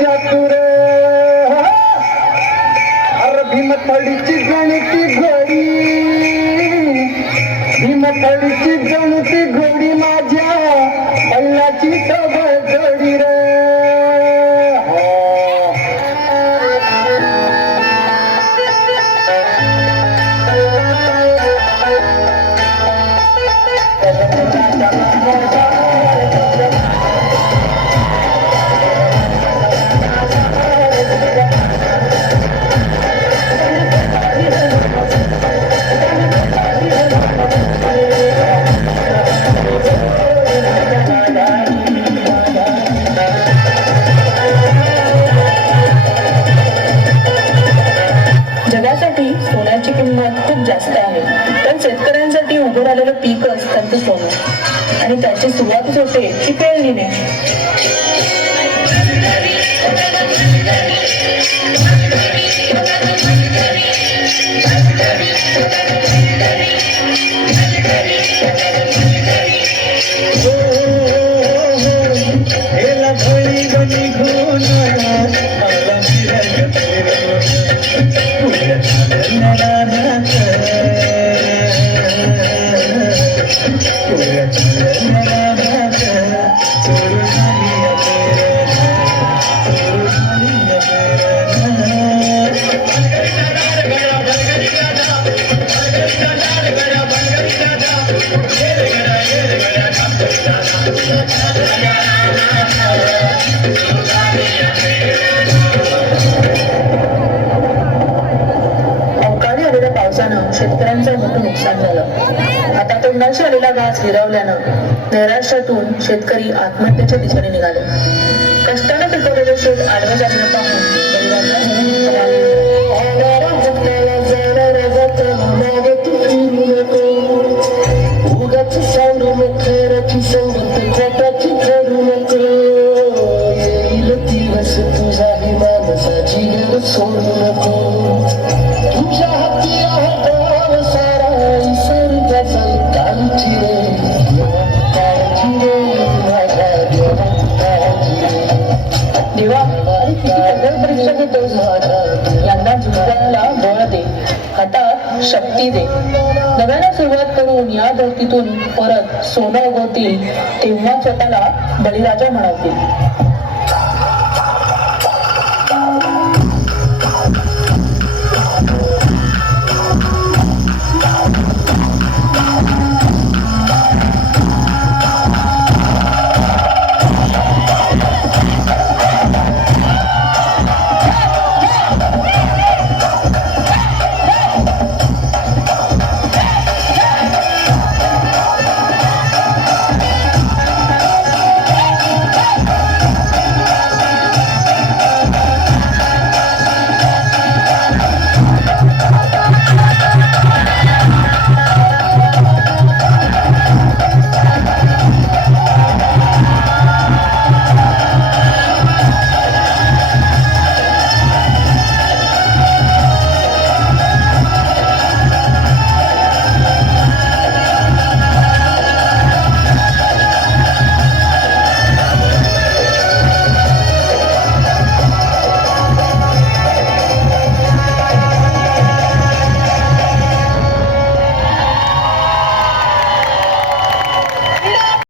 चातुर अरे भीमथडीची गणिती घोडी भीमथडीची गणिती घोडी माझ्या बैलाची सबळ जोडी रे जगासाठी सोन्याची किंमत खूप जास्त आहे, पण शेतकऱ्यांसाठी उभं राहिलेलं पीकच त्यांचं सोनं आणि त्याची सुरुवातच होते ती पेरणीने. अवकाळी आलेल्या पावसानं शेतकऱ्यांचं मोठं नुकसान झालं. आता तोंडाशी आलेला घास हिरावल्यानं नैराश्यातून शेतकरी आत्महत्येच्या दिशेने निघाले. कष्टाने पिकवलेले शेत आडवं झालेलं पाहून यंदा जीवनाला बळ दे, हातात शक्ती दे. नव्याने सुरुवात करून या धरतीतून परत सोनं उगवतील तेव्हा स्वतःला बळीराजा म्हणावतील.